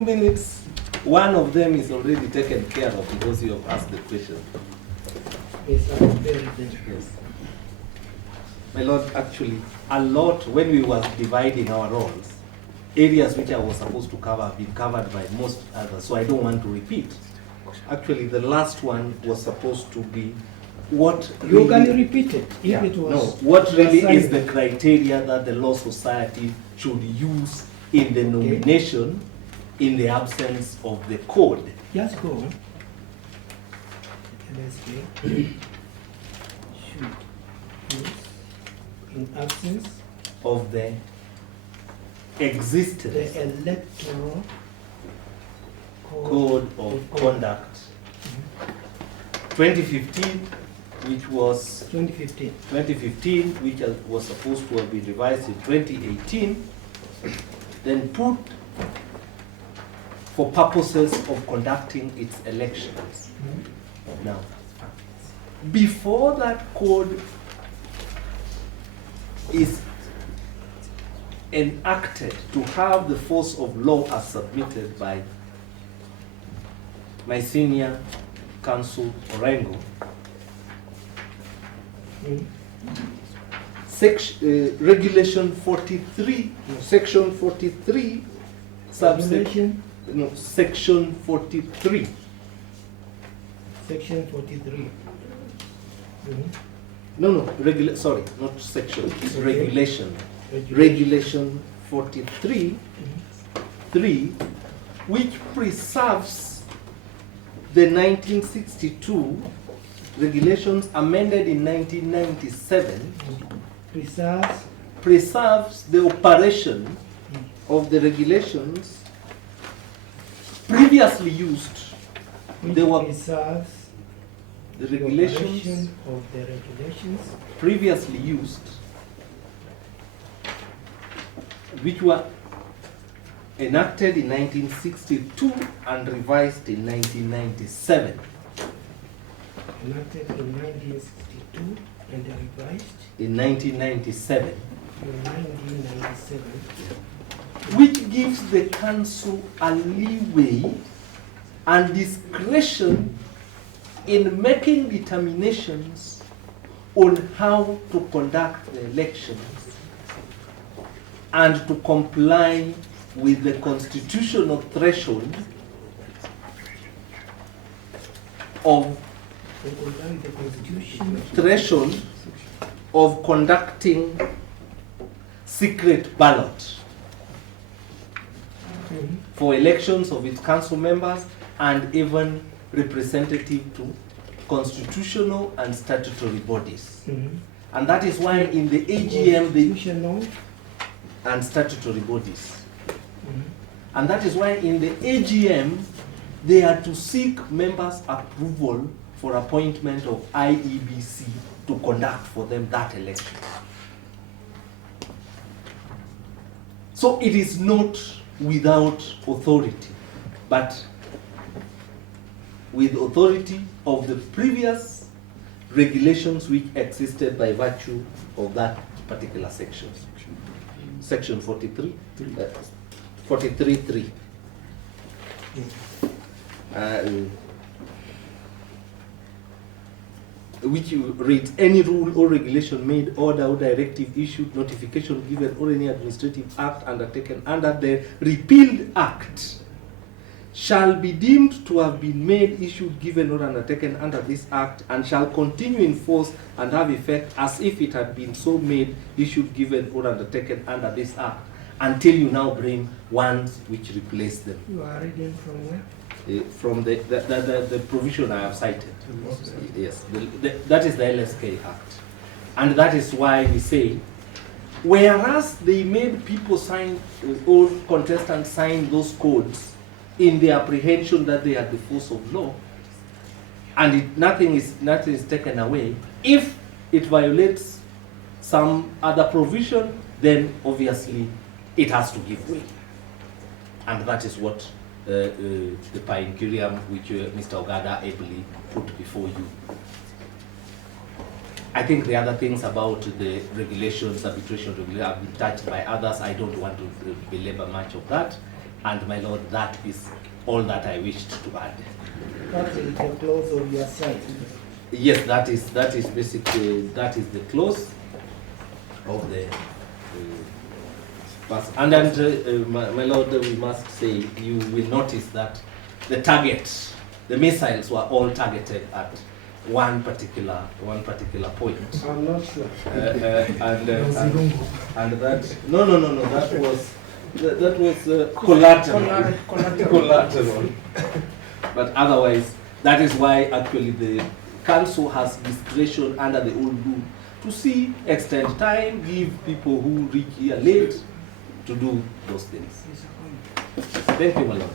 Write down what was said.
minutes, one of them is already taken care of because you have asked the question. Yes, I very good. Yes. My Lord, actually, a lot, when we were dividing our roles, areas which I was supposed to cover have been covered by most others, so I don't want to repeat. Actually, the last one was supposed to be what You really, can repeat it if yeah, it was. no, what really is assigned. the criteria that the Law Society should use in the nomination in the absence of the code. Just go on. LSK should use in absence Of the existence the electoral code of conduct 2015, which was 2015. which was supposed to have been revised in 2018, then put for purposes of conducting its elections. Now, before that code is enacted to have the force of law as submitted by my senior counsel Orengo, regulation 43, section 43, Regulation no, section 43. section 43. No, sorry, not section, it's Okay. regulation. Regulation 43, 3, which preserves the 1962 regulations amended in 1997, preserves the operation of the regulations previously used. They were preserves the the regulations operation of the regulations previously used, which were enacted in 1962 and revised in 1997. enacted in 1962 and revised In 1997, in 1997. which gives the council a leeway and discretion in making determinations on how to conduct the elections and to comply with the constitutional threshold of To comply with the Constitution of conducting secret ballot for elections of its council members and even representative to constitutional and statutory bodies. And that is why in the AGM Constitutional. and statutory bodies. And that is why in the AGM they are to seek members' approval for appointment of IEBC to conduct for them that election. So it is not without authority, but with authority of the previous regulations which existed by virtue of that particular section. Section 43, 43.3. Which reads, any rule or regulation made, order or directive issued, notification given, or any administrative act undertaken under the repealed act shall be deemed to have been made, issued, given, or undertaken under this act, and shall continue in force and have effect as if it had been so made, issued, given, or undertaken under this act, until you now bring ones which replace them. You are reading from where? From the provision I have cited. Yes, that is the LSK Act. And that is why we say, whereas they made people sign, or contestants sign those codes in the apprehension that they are the force of law, and nothing is taken away, if it violates some other provision, then obviously it has to give way. And that is what the Painkurium which Mr. Ogada ably put before you. I think the other things about the regulations, arbitration regulations, have been touched by others. I don't want to belabor much of that. And my Lord, that is all that I wished to add. That is the close of your site. Yes, that is basically the close of the verse. And then, my Lord, we must say, you will notice that the missiles were all targeted at one particular point. I'm not sure. And that that was collateral. But otherwise, that is why actually the council has discretion under the old rule to see, extend time, give people who reach here late to do those things. Thank you, my Lord.